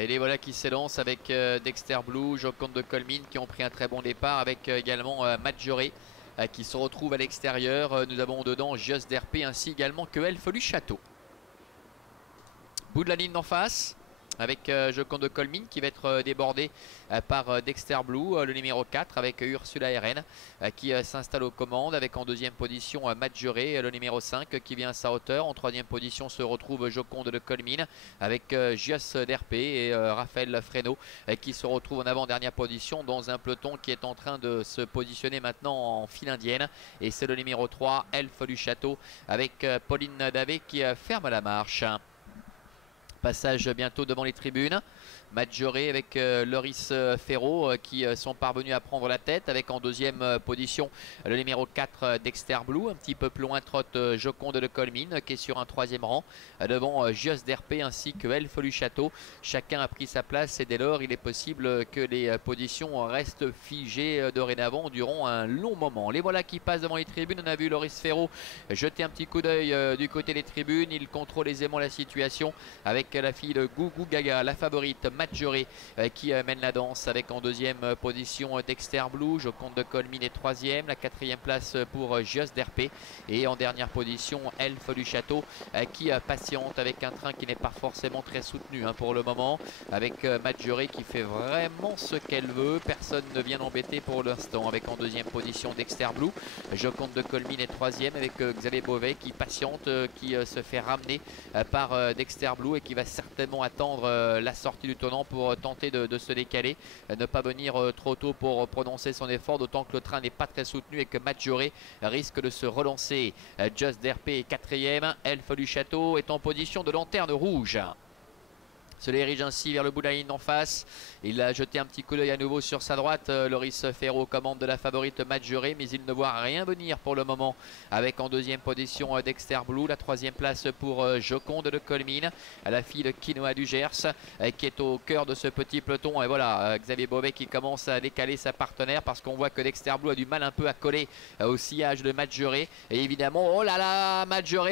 Et les voilà qui s'élancent avec Dexter Blue, Joconde de Colmine qui ont pris un très bon départ avec également Maggiore qui se retrouve à l'extérieur. Nous avons dedans Just d'RP ainsi également que Elfe du Château. Bout de la ligne d'en face avec Joconde de Colmine qui va être débordé par Dexter Blue, le numéro 4 avec Ursula RN qui s'installe aux commandes avec en deuxième position Maggiore, le numéro 5 qui vient à sa hauteur. En troisième position se retrouve Joconde de Colmine avec Gios d'RP et Raphaël Freno qui se retrouve en avant-dernière position dans un peloton qui est en train de se positionner maintenant en file indienne. Et c'est le numéro 3, Elfe du Château avec Pauline Davé qui ferme la marche. Passage bientôt devant les tribunes. Maggiore avec Loris Ferro qui sont parvenus à prendre la tête avec en deuxième position le numéro 4 Dexter Blue. Un petit peu plus loin trotte Joconde de Colmine qui est sur un troisième rang devant Gios d'RP ainsi que Elfe du Château. Chacun a pris sa place et dès lors il est possible que les positions restent figées dorénavant durant un long moment. Les voilà qui passent devant les tribunes. On a vu Loris Ferro jeter un petit coup d'œil du côté des tribunes. Il contrôle aisément la situation avec la fille de Gougou Gaga, la favorite Maggiore qui mène la danse avec en deuxième position Dexter Blue, Joconde de Colmine est troisième, la quatrième place pour Gios d'RP et en dernière position Elfe du Château qui patiente avec un train qui n'est pas forcément très soutenu pour le moment, avec Maggiore qui fait vraiment ce qu'elle veut, personne ne vient l'embêter pour l'instant avec en deuxième position Dexter Blue, Joconde de Colmine est troisième avec Xavier Beauvais qui patiente, qui se fait ramener par Dexter Blue et qui va certainement attendre la sortie du tournant pour tenter de se décaler, ne pas venir trop tôt pour prononcer son effort, d'autant que le train n'est pas très soutenu et que Maggiore risque de se relancer. Just d'RP est quatrième, Elfe du Château est en position de lanterne rouge. Se dirige ainsi vers le bout de la ligne d'en face. Il a jeté un petit coup d'œil à nouveau sur sa droite. Loris Ferro commande de la favorite Maggiore, mais il ne voit rien venir pour le moment. Avec en deuxième position Dexter Blue, la troisième place pour Joconde de Colmine, la fille de Quinoa du Gers, qui est au cœur de ce petit peloton. Et voilà, Xavier Beauvais qui commence à décaler sa partenaire parce qu'on voit que Dexter Blue a du mal un peu à coller au sillage de Maggiore. Et évidemment, oh là là, Maggiore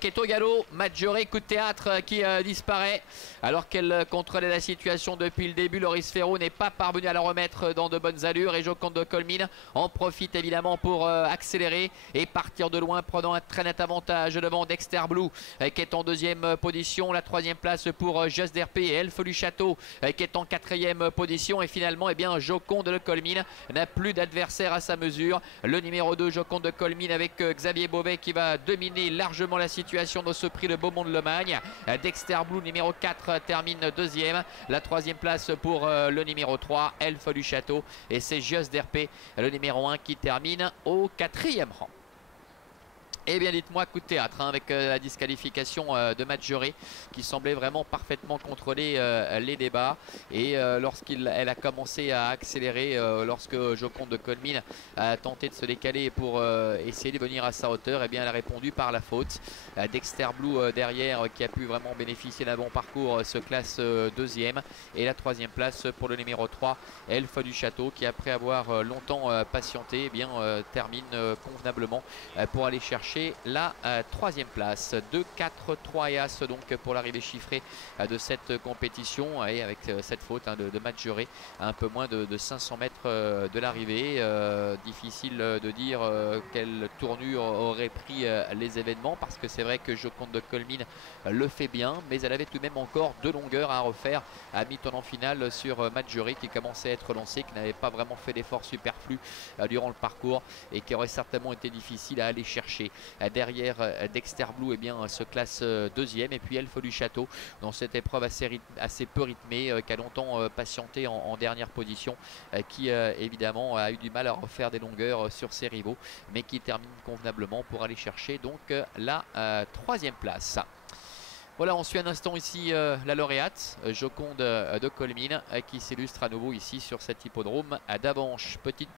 qui est au galop. Maggiore, coup de théâtre qui disparaît. Alors qu'elle contrôlait la situation depuis le début, Loris Ferro n'est pas parvenu à la remettre dans de bonnes allures et Joconde de Colmine en profite évidemment pour accélérer et partir de loin, prenant un très net avantage devant Dexter Blue qui est en deuxième position, la troisième place pour Just d'RP et Elfe du Château qui est en quatrième position et finalement Joconde de Colmine n'a plus d'adversaire à sa mesure. Le numéro 2 Joconde de Colmine avec Xavier Beauvais qui va dominer largement la situation dans ce prix de Beaumont-de-Lomagne. Dexter Blue numéro 4 termine deuxième, la troisième place pour le numéro 3 Elfe du Château et c'est Gios d'RP le numéro 1 qui termine au quatrième rang. Eh bien dites-moi, coup de théâtre avec la disqualification de Maggiore qui semblait vraiment parfaitement contrôler les débats et lorsqu'elle a commencé à accélérer, lorsque Joconde de Colmine a tenté de se décaler pour essayer de venir à sa hauteur, eh bien elle a répondu par la faute. Dexter Blue derrière qui a pu vraiment bénéficier d'un bon parcours se classe deuxième et la troisième place pour le numéro 3 Elfe du Château qui après avoir longtemps patienté eh bien termine convenablement pour aller chercher la troisième place. 2, 4, 3 et As donc pour l'arrivée chiffrée de cette compétition et avec cette faute de Maggiore à un peu moins de 500 mètres de l'arrivée. Difficile de dire quelle tournure aurait pris les événements parce que c'est vrai que Joconde de Colmine le fait bien mais elle avait tout de même encore deux longueurs à refaire à mi-tournant final sur Maggiore qui commençait à être lancé, qui n'avait pas vraiment fait d'efforts superflus durant le parcours et qui aurait certainement été difficile à aller chercher. Derrière Dexter Blue se classe deuxième et puis Elfe du Château dans cette épreuve assez peu rythmée qui a longtemps patienté en dernière position qui évidemment a eu du mal à refaire des longueurs sur ses rivaux mais qui termine convenablement pour aller chercher donc la troisième place. Voilà, on suit un instant ici la lauréate, Joconde de Colmine, qui s'illustre à nouveau ici sur cet hippodrome d'Avanches. Petite